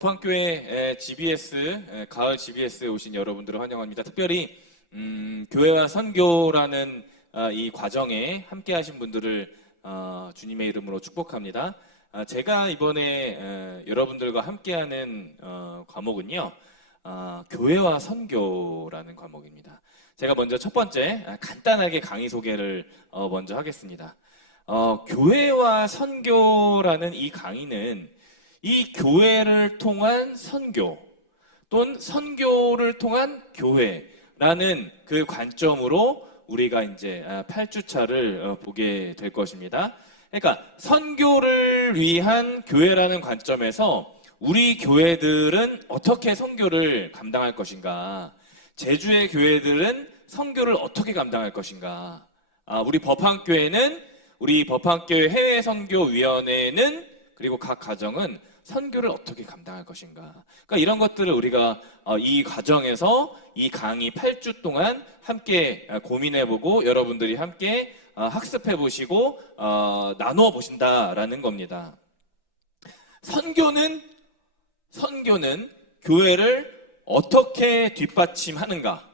포항교회 GBS, 가을 GBS에 오신 여러분들을 환영합니다. 특별히 교회와 선교라는 이 과정에 함께 하신 분들을 주님의 이름으로 축복합니다. 제가 이번에 여러분들과 함께하는 과목은요, 교회와 선교라는 과목입니다. 제가 먼저 첫 번째 간단하게 강의 소개를 먼저 하겠습니다. 교회와 선교라는 이 강의는 이 교회를 통한 선교 또는 선교를 통한 교회라는 그 관점으로 우리가 이제 8주차를 보게 될 것입니다. 그러니까 선교를 위한 교회라는 관점에서 우리 교회들은 어떻게 선교를 감당할 것인가, 제주의 교회들은 선교를 어떻게 감당할 것인가, 우리 법학교회는, 우리 법학교회 해외선교위원회는, 그리고 각 가정은 선교를 어떻게 감당할 것인가. 그러니까 이런 것들을 우리가 이 과정에서 이 강의 8주 동안 함께 고민해보고 여러분들이 함께 학습해보시고 나누어 보신다라는 겁니다. 선교는 교회를 어떻게 뒷받침하는가.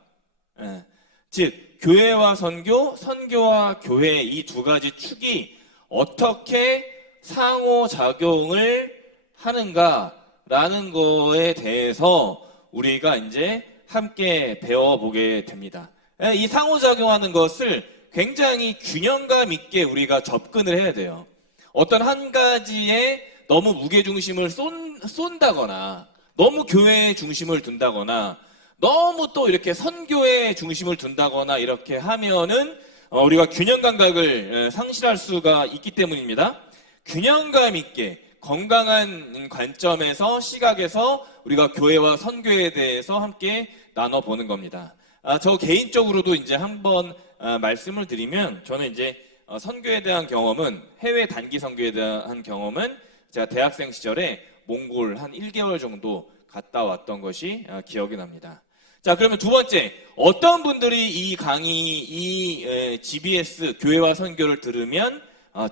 즉 교회와 선교, 선교와 교회 이 두 가지 축이 어떻게 상호작용을 하는가라는 거에 대해서 우리가 이제 함께 배워보게 됩니다. 이 상호작용하는 것을 굉장히 균형감 있게 우리가 접근을 해야 돼요. 어떤 한 가지에 너무 무게중심을 쏜다거나, 너무 교회에 중심을 둔다거나, 너무 또 이렇게 선교에 중심을 둔다거나 이렇게 하면은 우리가 균형 감각을 상실할 수가 있기 때문입니다. 균형감 있게 건강한 관점에서, 시각에서 우리가 교회와 선교에 대해서 함께 나눠보는 겁니다. 저 개인적으로도 이제 한번 말씀을 드리면, 저는 이제 선교에 대한 경험은, 해외 단기 선교에 대한 경험은 제가 대학생 시절에 몽골 한 1개월 정도 갔다 왔던 것이 기억이 납니다. 자, 그러면 두 번째, 어떤 분들이 이 강의, 이 GBS 교회와 선교를 들으면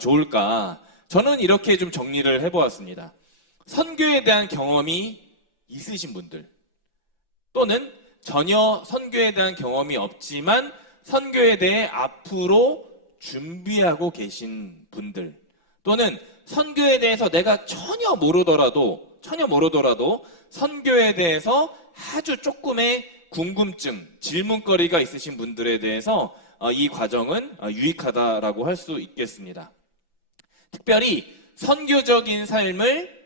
좋을까? 저는 이렇게 좀 정리를 해보았습니다. 선교에 대한 경험이 있으신 분들, 또는 전혀 선교에 대한 경험이 없지만 선교에 대해 앞으로 준비하고 계신 분들, 또는 선교에 대해서 내가 전혀 모르더라도 선교에 대해서 아주 조금의 궁금증, 질문거리가 있으신 분들에 대해서 이 과정은 유익하다라고 할 수 있겠습니다. 특별히 선교적인 삶을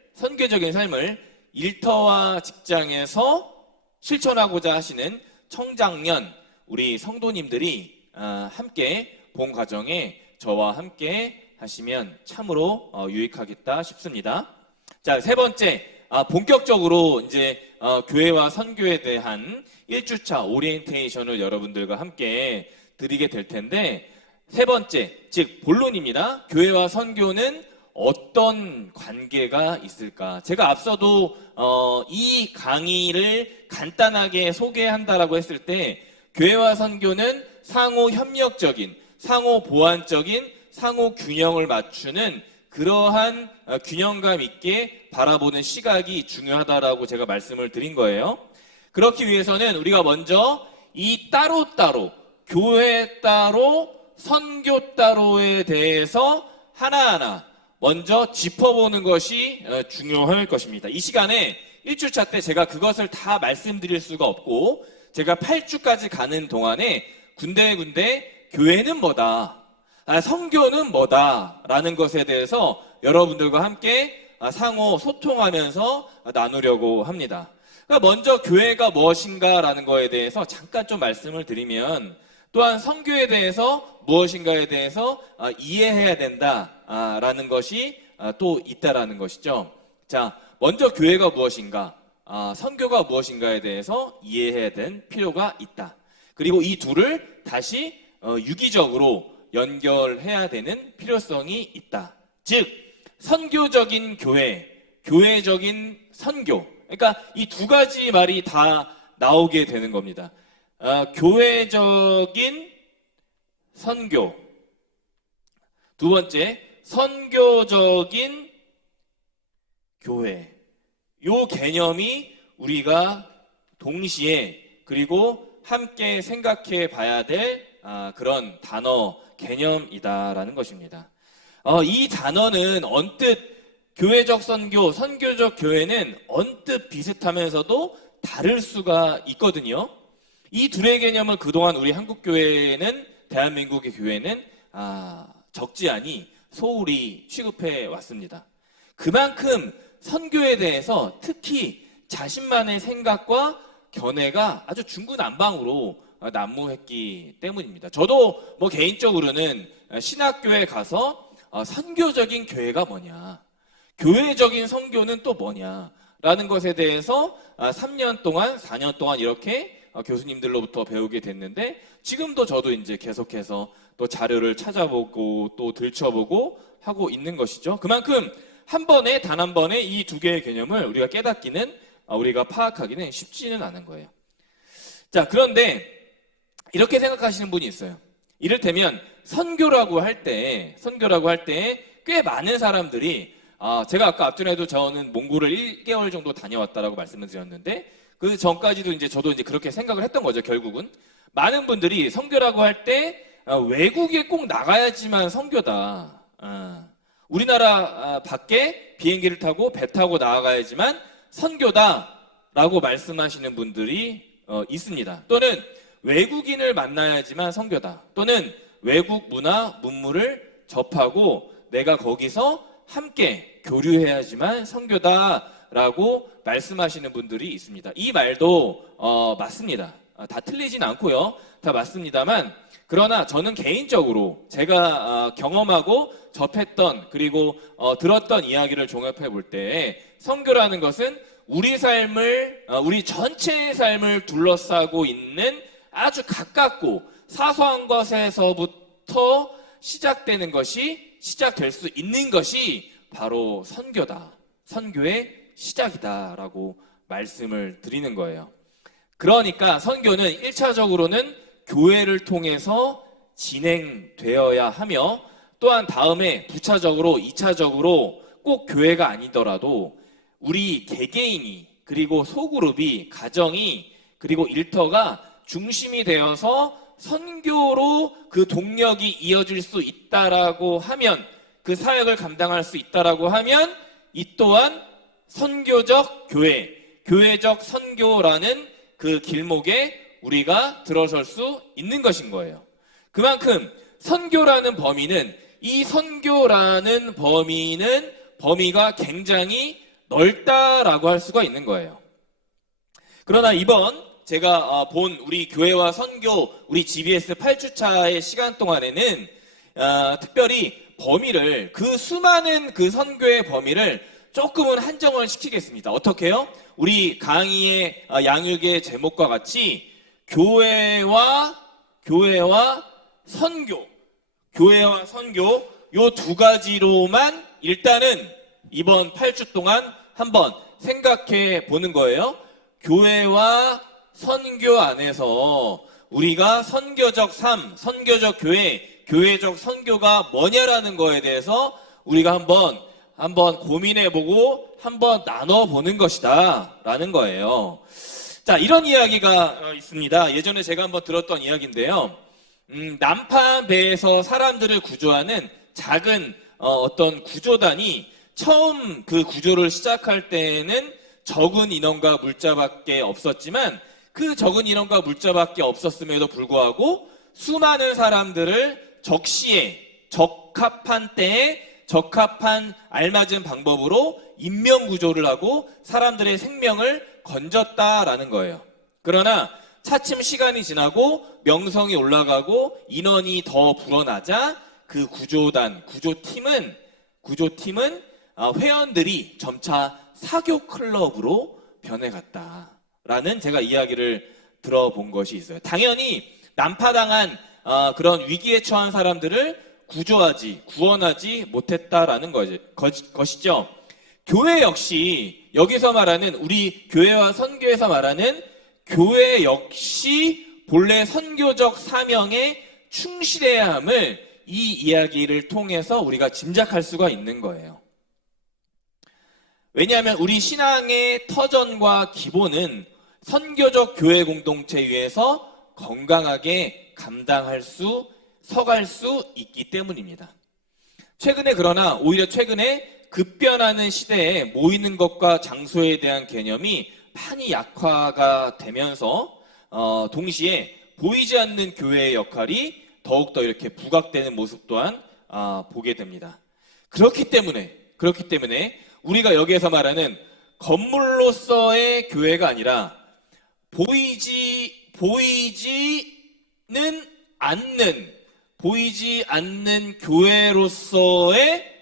일터와 직장에서 실천하고자 하시는 청장년, 우리 성도님들이 함께 본 과정에 저와 함께 하시면 참으로 유익하겠다 싶습니다. 자, 세 번째, 본격적으로 이제 교회와 선교에 대한 1주차 오리엔테이션을 여러분들과 함께 드리게 될 텐데, 세 번째, 즉 본론입니다. 교회와 선교는 어떤 관계가 있을까? 제가 앞서도 이 강의를 간단하게 소개한다라고 했을 때, 교회와 선교는 상호 협력적인, 상호 보완적인, 상호 균형을 맞추는 그러한 균형감 있게 바라보는 시각이 중요하다라고 제가 말씀을 드린 거예요. 그렇기 위해서는 우리가 먼저 이 따로따로, 교회 따로, 선교 따로에 대해서 하나하나 먼저 짚어보는 것이 중요할 것입니다. 이 시간에 1주차 때 제가 그것을 다 말씀드릴 수가 없고, 제가 8주까지 가는 동안에 군데군데 교회는 뭐다, 선교는 뭐다 라는 것에 대해서 여러분들과 함께 상호 소통하면서 나누려고 합니다. 그러니까 먼저 교회가 무엇인가 라는 거에 대해서 잠깐 좀 말씀을 드리면, 또한 선교에 대해서 무엇인가에 대해서 이해해야 된다라는 것이 또 있다라는 것이죠. 자, 먼저 교회가 무엇인가, 선교가 무엇인가에 대해서 이해해야 될 필요가 있다. 그리고 이 둘을 다시 유기적으로 연결해야 되는 필요성이 있다. 즉, 선교적인 교회, 교회적인 선교. 그러니까 이 두 가지 말이 다 나오게 되는 겁니다. 교회적인 선교. 두 번째, 선교적인 교회. 요 개념이 우리가 동시에 그리고 함께 생각해 봐야 될 그런 단어 개념이다라는 것입니다. 이 단어는 언뜻 교회적 선교, 선교적 교회는 언뜻 비슷하면서도 다를 수가 있거든요. 이 둘의 개념을 그동안 우리 한국교회는, 대한민국의 교회는 적지 않이 소홀히 취급해 왔습니다. 그만큼 선교에 대해서 특히 자신만의 생각과 견해가 아주 중구난방으로 난무했기 때문입니다. 저도 개인적으로는 신학교에 가서 선교적인 교회가 뭐냐, 교회적인 선교는 또 뭐냐 라는 것에 대해서 3년 동안, 4년 동안 이렇게 교수님들로부터 배우게 됐는데, 지금도 저도 이제 계속해서 또 자료를 찾아보고 또 들춰보고 하고 있는 것이죠. 그만큼 단 한 번에 이 두 개의 개념을 우리가 깨닫기는, 우리가 파악하기는 쉽지는 않은 거예요. 자, 그런데 이렇게 생각하시는 분이 있어요. 이를테면 선교라고 할 때 꽤 많은 사람들이, 제가 아까 앞전에도 저는 몽골을 1개월 정도 다녀왔다라고 말씀을 드렸는데, 그 전까지도 이제 저도 이제 그렇게 생각을 했던 거죠. 결국은 많은 분들이 선교라고 할 때 외국에 꼭 나가야지만 선교다. 우리나라 밖에 비행기를 타고 배 타고 나가야지만 선교다라고 말씀하시는 분들이 있습니다. 또는 외국인을 만나야지만 선교다. 또는 외국 문화, 문물을 접하고 내가 거기서 함께 교류해야지만 선교다라고 말씀하시는 분들이 있습니다. 이 말도 맞습니다. 다 틀리진 않고요. 다 맞습니다만, 그러나 저는 개인적으로 제가 경험하고 접했던 그리고 들었던 이야기를 종합해 볼 때, 선교라는 것은 우리 전체의 삶을 둘러싸고 있는 아주 가깝고 사소한 것에서부터 시작될 수 있는 것이 바로 선교다. 선교의 시작이다라고 말씀을 드리는 거예요. 그러니까 선교는 1차적으로는 교회를 통해서 진행되어야 하며, 또한 다음에 부차적으로 2차적으로 꼭 교회가 아니더라도 우리 개개인이, 그리고 소그룹이, 가정이, 그리고 일터가 중심이 되어서 선교로 그 동력이 이어질 수 있다라고 하면, 그 사역을 감당할 수 있다라고 하면, 이 또한 선교적 교회, 교회적 선교라는 그 길목에 우리가 들어설 수 있는 것인 거예요. 그만큼 선교라는 범위가 굉장히 넓다라고 할 수가 있는 거예요. 그러나 이번 제가 본 우리 교회와 선교, 우리 GBS 8주차의 시간 동안에는 특별히 그 수많은 그 선교의 범위를 조금은 한정을 시키겠습니다. 어떻게요? 우리 강의의 양육의 제목과 같이 교회와 선교 요 두 가지로만 일단은 이번 8주 동안 한번 생각해 보는 거예요. 교회와 선교 안에서 우리가 선교적 삶, 선교적 교회, 교회적 선교가 뭐냐라는 거에 대해서 우리가 한번 고민해보고 한번 나눠보는 것이다 라는 거예요. 자, 이런 이야기가 있습니다. 예전에 제가 한번 들었던 이야기인데요. 난파배에서 사람들을 구조하는 작은 어떤 구조단이 처음 그 구조를 시작할 때에는 적은 인원과 물자밖에 없었지만, 그 적은 인원과 물자밖에 없었음에도 불구하고 수많은 사람들을 적시에, 적합한 때에 적합한 알맞은 방법으로 인명구조를 하고 사람들의 생명을 건졌다라는 거예요. 그러나 차츰 시간이 지나고 명성이 올라가고 인원이 더 불어나자 그 구조팀은 회원들이 점차 사교 클럽으로 변해갔다라는 제가 이야기를 들어본 것이 있어요. 당연히 난파당한 그런 위기에 처한 사람들을 구원하지 못했다라는 것이죠. 교회 역시 여기서 말하는, 우리 교회와 선교에서 말하는 교회 역시 본래 선교적 사명에 충실해야 함을 이 이야기를 통해서 우리가 짐작할 수가 있는 거예요. 왜냐하면 우리 신앙의 터전과 기본은 선교적 교회 공동체 위에서 건강하게 서갈 수 있기 때문입니다. 그러나 오히려 최근에 급변하는 시대에 모이는 것과 장소에 대한 개념이 많이 약화가 되면서 동시에 보이지 않는 교회의 역할이 더욱더 이렇게 부각되는 모습 또한 보게 됩니다. 그렇기 때문에 우리가 여기에서 말하는 건물로서의 교회가 아니라 보이지 않는 교회로서의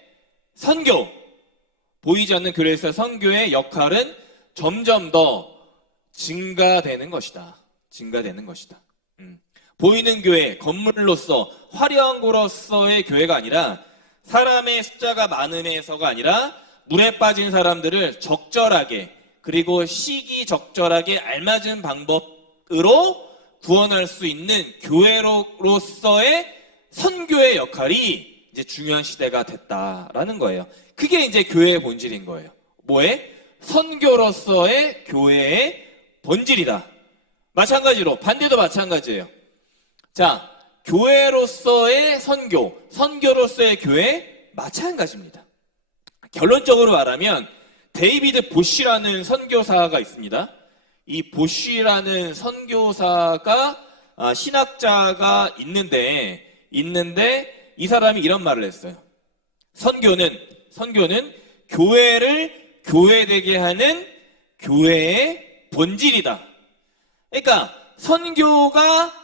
선교의 역할은 점점 더 증가되는 것이다. 보이는 교회, 건물로서, 화려한 곳으로서의 교회가 아니라 사람의 숫자가 많음에서가 아니라 물에 빠진 사람들을 적절하게 그리고 시기적절하게 알맞은 방법으로 구원할 수 있는 교회로서의 선교의 역할이 이제 중요한 시대가 됐다라는 거예요. 그게 이제 교회의 본질인 거예요. 뭐에? 선교로서의 교회의 본질이다. 마찬가지로 반대도 마찬가지예요. 자, 교회로서의 선교로서의 교회 마찬가지입니다. 결론적으로 말하면 데이비드 보쉬라는 선교사가 있습니다. 이 보쉬라는 선교사가 신학자가 있는데 이 사람이 이런 말을 했어요. 선교는 교회를 교회되게 하는 교회의 본질이다. 그러니까 선교가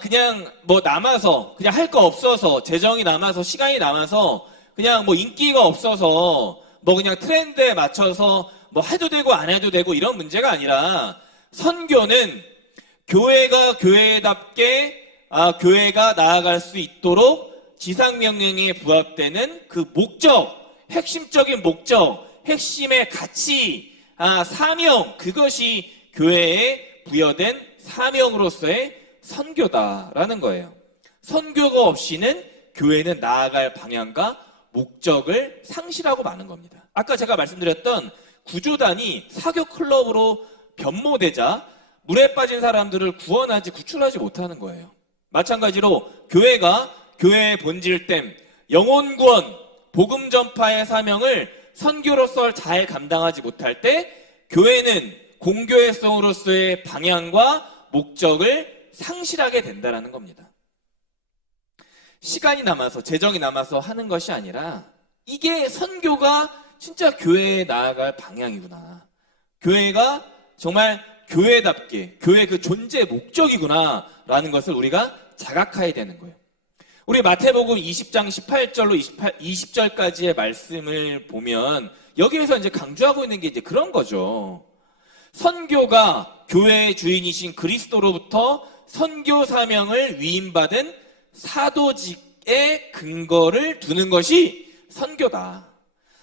그냥 남아서 그냥 할 거 없어서 재정이 남아서 시간이 남아서 그냥 인기가 없어서 그냥 트렌드에 맞춰서 해도 되고 안 해도 되고 이런 문제가 아니라 선교는 교회가 교회답게 교회가 나아갈 수 있도록 지상명령에 부합되는 그 목적, 핵심적인 목적, 핵심의 가치, 사명, 그것이 교회에 부여된 사명으로서의 선교다라는 거예요. 선교가 없이는 교회는 나아갈 방향과 목적을 상실하고 마는 겁니다. 아까 제가 말씀드렸던 구조단이 사교 클럽으로 변모되자 물에 빠진 사람들을 구출하지 못하는 거예요. 마찬가지로 교회가 교회의 본질됨, 영혼 구원, 복음 전파의 사명을 선교로서 잘 감당하지 못할 때 교회는 공교회성으로서의 방향과 목적을 상실하게 된다는 겁니다. 시간이 남아서 재정이 남아서 하는 것이 아니라 이게 선교가 진짜 교회에 나아갈 방향이구나. 교회가 정말 교회답게 교회 그 존재 목적이구나 라는 것을 우리가 자각해야 되는 거예요. 우리 마태복음 20장 18절로 20절까지의 말씀을 보면 여기에서 이제 강조하고 있는 게 이제 그런 거죠. 선교가 교회의 주인이신 그리스도로부터 선교 사명을 위임받은 사도직의 근거를 두는 것이 선교다.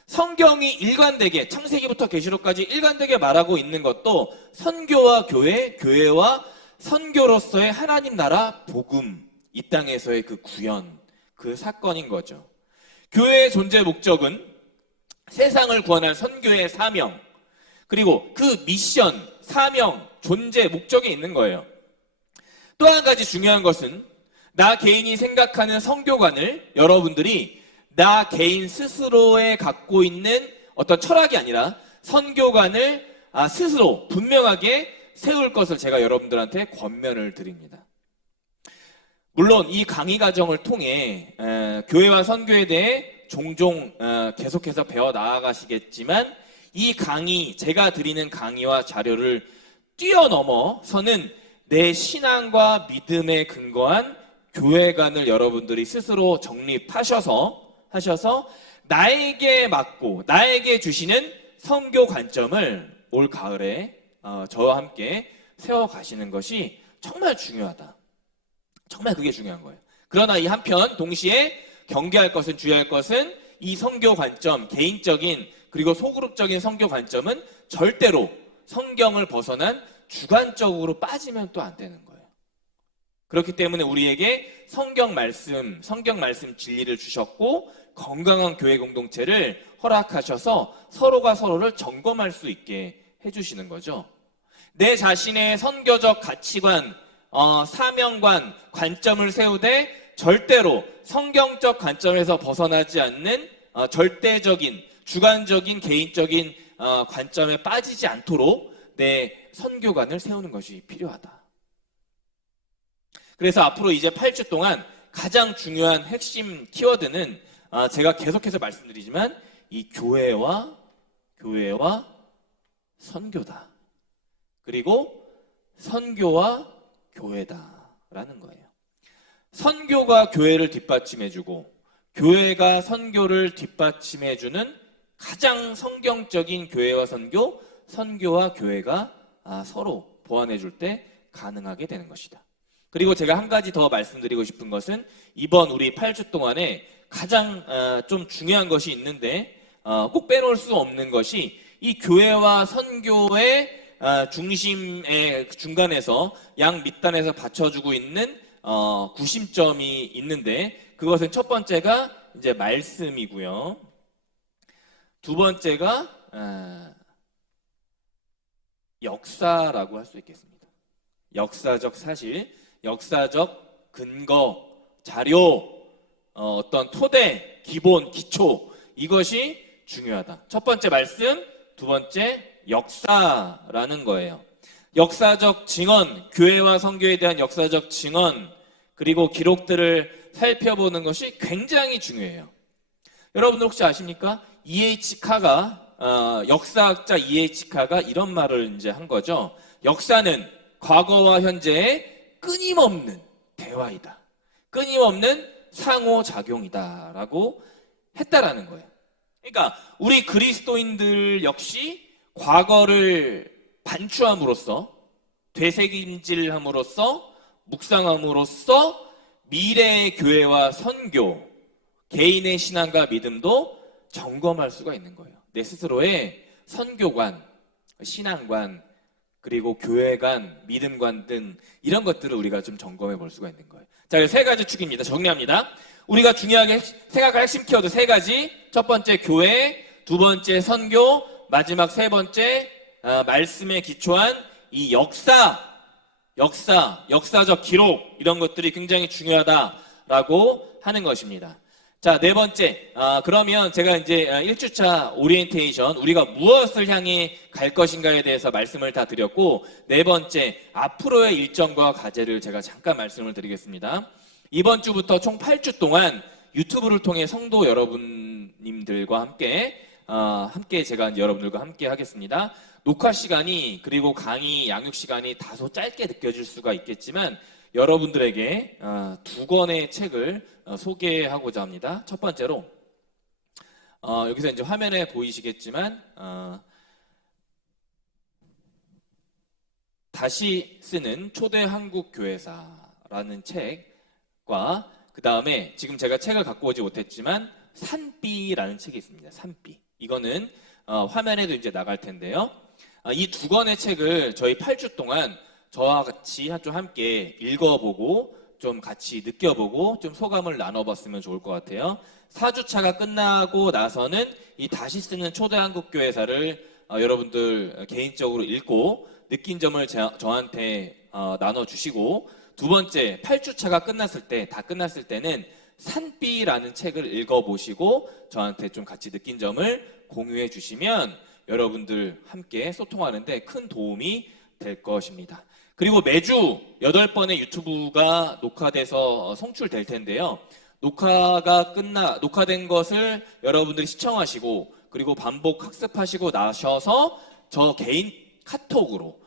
성경이 일관되게 창세기부터 계시록까지 일관되게 말하고 있는 것도 선교와 교회와 선교로서의 하나님 나라 복음, 이 땅에서의 그 구현, 그 사건인 거죠. 교회의 존재 목적은 세상을 구원할 선교의 사명, 그리고 그 미션, 사명, 존재 목적이 있는 거예요. 또 한 가지 중요한 것은 나 개인이 생각하는 선교관을 여러분들이 나 개인 스스로에 갖고 있는 어떤 철학이 아니라 선교관을 스스로 분명하게 세울 것을 제가 여러분들한테 권면을 드립니다. 물론 이 강의 과정을 통해 교회와 선교에 대해 종종 계속해서 배워 나아가시겠지만 이 강의, 제가 드리는 강의와 자료를 뛰어넘어서는 내 신앙과 믿음에 근거한 교회관을 여러분들이 스스로 정립하셔서 나에게 맞고 나에게 주시는 선교 관점을 올 가을에 저와 함께 세워가시는 것이 정말 중요하다. 정말 그게 중요한 거예요. 그러나 이 한편 동시에 경계할 것은, 주의할 것은 이 선교 관점, 개인적인 그리고 소그룹적인 선교 관점은 절대로 성경을 벗어난 주관적으로 빠지면 또 안 되는 거예요. 그렇기 때문에 우리에게 성경 말씀 진리를 주셨고 건강한 교회 공동체를 허락하셔서 서로가 서로를 점검할 수 있게 해주시는 거죠. 내 자신의 선교적 가치관, 사명관, 관점을 세우되 절대로 성경적 관점에서 벗어나지 않는 절대적인, 주관적인, 개인적인 관점에 빠지지 않도록 내 선교관을 세우는 것이 필요하다. 그래서 앞으로 이제 8주 동안 가장 중요한 핵심 키워드는 제가 계속해서 말씀드리지만 이 교회와 선교다. 그리고 선교와 교회다라는 거예요. 선교가 교회를 뒷받침해주고 교회가 선교를 뒷받침해주는 가장 성경적인 교회와 선교, 선교와 교회가 서로 보완해줄 때 가능하게 되는 것이다. 그리고 제가 한 가지 더 말씀드리고 싶은 것은 이번 우리 8주 동안에 가장 좀 중요한 것이 있는데 꼭 빼놓을 수 없는 것이 이 교회와 선교의 중심의 중간에서 양 밑단에서 받쳐주고 있는 구심점이 있는데 그것은 첫 번째가 이제 말씀이고요. 두 번째가 역사라고 할 수 있겠습니다. 역사적 사실, 역사적 근거, 자료, 어떤 토대, 기본, 기초 이것이 중요하다. 첫 번째 말씀, 두 번째 역사라는 거예요. 역사적 증언, 교회와 선교에 대한 역사적 증언, 그리고 기록들을 살펴보는 것이 굉장히 중요해요. 여러분들 혹시 아십니까? E.H. 카가 역사학자 E.H. 카가 이런 말을 이제 한 거죠. 역사는 과거와 현재의 끊임없는 대화이다. 끊임없는 상호작용이다라고 했다라는 거예요. 그러니까 우리 그리스도인들 역시 과거를 반추함으로써 되새김질함으로써 묵상함으로써 미래의 교회와 선교, 개인의 신앙과 믿음도 점검할 수가 있는 거예요. 내 스스로의 선교관, 신앙관, 그리고 교회관, 믿음관 등 이런 것들을 우리가 좀 점검해 볼 수가 있는 거예요. 자, 세 가지 축입니다. 정리합니다. 우리가 중요하게 생각할 핵심 키워드 세 가지. 첫 번째 교회, 두 번째 선교, 마지막 세 번째 말씀에 기초한 이 역사적 기록 이런 것들이 굉장히 중요하다라고 하는 것입니다. 자, 네 번째, 그러면 제가 이제 1주차 오리엔테이션 우리가 무엇을 향해 갈 것인가에 대해서 말씀을 다 드렸고 네 번째, 앞으로의 일정과 과제를 제가 잠깐 말씀을 드리겠습니다. 이번 주부터 총 8주 동안 유튜브를 통해 성도 여러분님들과 함께 제가 여러분들과 함께 하겠습니다. 녹화 시간이 그리고 강의 양육 시간이 다소 짧게 느껴질 수가 있겠지만 여러분들에게 두 권의 책을 소개하고자 합니다. 첫 번째로 여기서 이제 화면에 보이시겠지만 다시 쓰는 초대 한국 교회사라는 책과 그 다음에 지금 제가 책을 갖고 오지 못했지만 산비라는 책이 있습니다. 산비. 이거는 화면에도 이제 나갈 텐데요. 이 두 권의 책을 저희 8주 동안 저와 같이 좀 함께 읽어보고 좀 같이 느껴보고 좀 소감을 나눠봤으면 좋을 것 같아요. 4주차가 끝나고 나서는 이 다시 쓰는 초대 한국교회사를 여러분들 개인적으로 읽고 느낀 점을 저한테 나눠주시고 두 번째 8주차가 다 끝났을 때는 산비라는 책을 읽어보시고 저한테 좀 같이 느낀 점을 공유해 주시면 여러분들 함께 소통하는데 큰 도움이 될 것입니다. 그리고 매주 8번의 유튜브가 녹화돼서 송출될 텐데요. 녹화된 것을 여러분들이 시청하시고 그리고 반복 학습하시고 나셔서 저 개인 카톡으로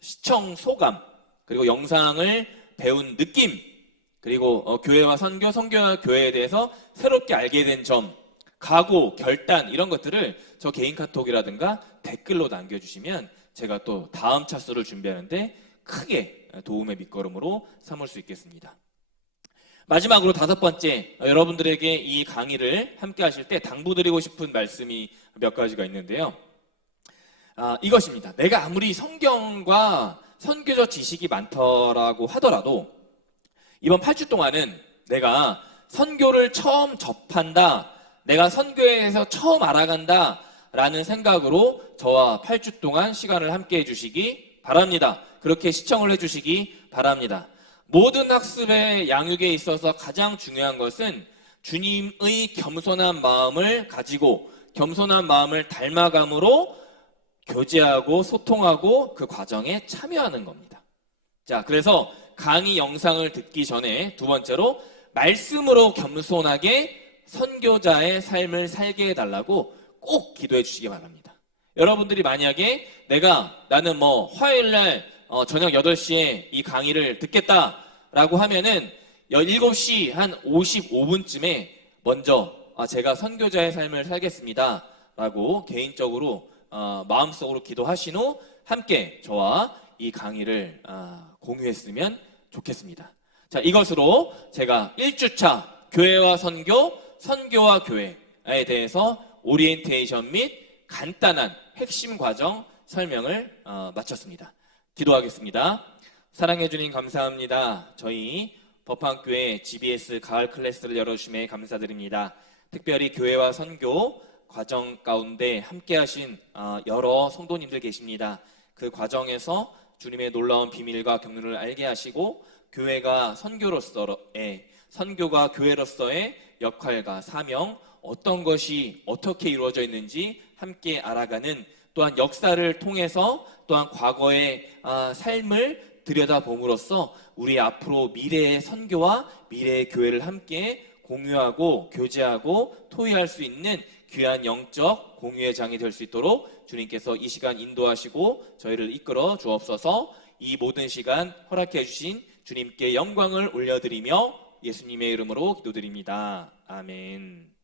시청 소감 그리고 영상을 배운 느낌 그리고 교회와 선교와 교회에 대해서 새롭게 알게 된 점, 각오, 결단 이런 것들을 저 개인 카톡이라든가 댓글로 남겨주시면 제가 또 다음 차수를 준비하는데 크게 도움의 밑거름으로 삼을 수 있겠습니다. 마지막으로 5번째, 여러분들에게 이 강의를 함께 하실 때 당부드리고 싶은 말씀이 몇 가지가 있는데요. 이것입니다. 내가 아무리 성경과 선교적 지식이 많더라고 하더라도 이번 8주 동안은 내가 선교를 처음 접한다, 내가 선교에서 처음 알아간다 라는 생각으로 저와 8주 동안 시간을 함께 해주시기 바랍니다. 그렇게 시청을 해주시기 바랍니다. 모든 학습의 양육에 있어서 가장 중요한 것은 주님의 겸손한 마음을 가지고 겸손한 마음을 닮아감으로 교제하고 소통하고 그 과정에 참여하는 겁니다. 자, 그래서 강의 영상을 듣기 전에 두 번째로 말씀으로 겸손하게 선교자의 삶을 살게 해달라고 꼭 기도해 주시기 바랍니다. 여러분들이 만약에 나는 화요일날 저녁 8시에 이 강의를 듣겠다라고 하면은 7시 한 55분쯤에 먼저 제가 선교자의 삶을 살겠습니다 라고 개인적으로 마음속으로 기도하신 후 함께 저와 이 강의를 공유했으면 좋겠습니다. 자, 이것으로 제가 1주차 교회와 선교, 선교와 교회에 대해서 오리엔테이션 및 간단한 핵심 과정 설명을 마쳤습니다. 기도하겠습니다. 사랑해 주님 감사합니다. 저희 법한교회 GBS 가을 클래스를 열어주심에 감사드립니다. 특별히 교회와 선교 과정 가운데 함께 하신 여러 성도님들 계십니다. 그 과정에서 주님의 놀라운 비밀과 경륜을 알게 하시고 교회가 선교가 교회로서의 역할과 사명, 어떤 것이 어떻게 이루어져 있는지 함께 알아가는, 또한 역사를 통해서 또한 과거의 삶을 들여다봄으로써 우리 앞으로 미래의 선교와 미래의 교회를 함께 공유하고 교제하고 토의할 수 있는 귀한 영적 공유의 장이 될 수 있도록 주님께서 이 시간 인도하시고 저희를 이끌어 주옵소서. 이 모든 시간 허락해 주신 주님께 영광을 올려드리며 예수님의 이름으로 기도드립니다. 아멘.